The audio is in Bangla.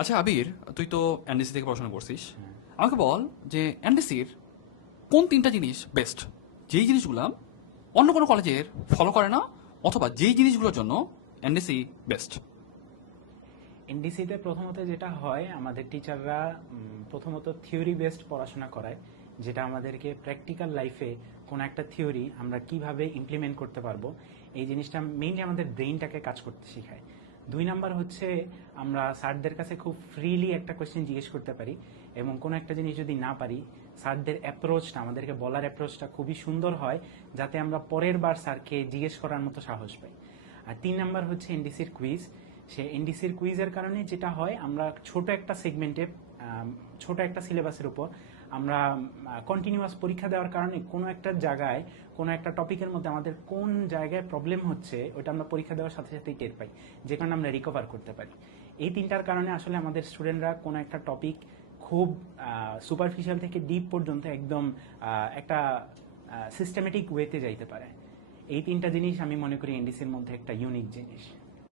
আচ্ছা আবির, তুই তো এনডিসি থেকে পড়াশোনা করছিস, আমাকে বল যে এনডিসির কোন তিনটা জিনিস বেস্ট, যেই জিনিসগুলো অন্য কোনো কলেজের ফলো করে না, অথবা যেই জিনিসগুলোর জন্য এনডিসি বেস্ট। এনডিসিতে প্রথমত যেটা হয়, আমাদের টিচাররা প্রথমত থিওরি বেসড পড়াশোনা করায়, যেটা আমাদেরকে প্র্যাকটিক্যাল লাইফে কোনো একটা থিওরি আমরা কিভাবে ইমপ্লিমেন্ট করতে পারবো, এই জিনিসটা মেইনলি আমাদের ব্রেইনটাকে কাজ করতে শেখায়। 2 নাম্বার হচ্ছে আমরা স্যারদের কাছে খুব ফ্রিলি একটা কোয়েশ্চেন জিজ্ঞেস করতে পারি, এবং কোনো একটা জিনিস যদি না পারি, স্যারদের অ্যাপ্রোচটা, আমাদেরকে বলার অ্যাপ্রোচটা খুবই সুন্দর হয়, যাতে আমরা পরের বার স্যারকে জিজ্ঞেস করার মতো সাহস পাই। আর 3 নাম্বার হচ্ছে এনডিসির কুইজ। সে এনডিসির কুইজের কারণে যেটা হয়, আমরা ছোট একটা সেগমেন্টে, ছোট একটা সিলেবাসের উপর আমরা কন্টিনিউয়াস পরীক্ষা দেওয়ার কারণে কোনো একটা জায়গায়, কোনো একটা টপিকের মধ্যে আমাদের কোন জায়গায় প্রবলেম হচ্ছে, ওটা আমরা পরীক্ষা দেওয়ার সাথে সাথেই টের পাই, যে কারণে আমরা রিকভার করতে পারি। এই তিনটার কারণে আসলে আমাদের স্টুডেন্টরা কোনো একটা টপিক খুব সুপারফিশিয়াল থেকে ডিপ পর্যন্ত একদম একটা সিস্টেমেটিক ওয়েতে যাইতে পারে। এই তিনটা জিনিস আমি মনে করি এনডিসির মধ্যে একটা ইউনিক জিনিস।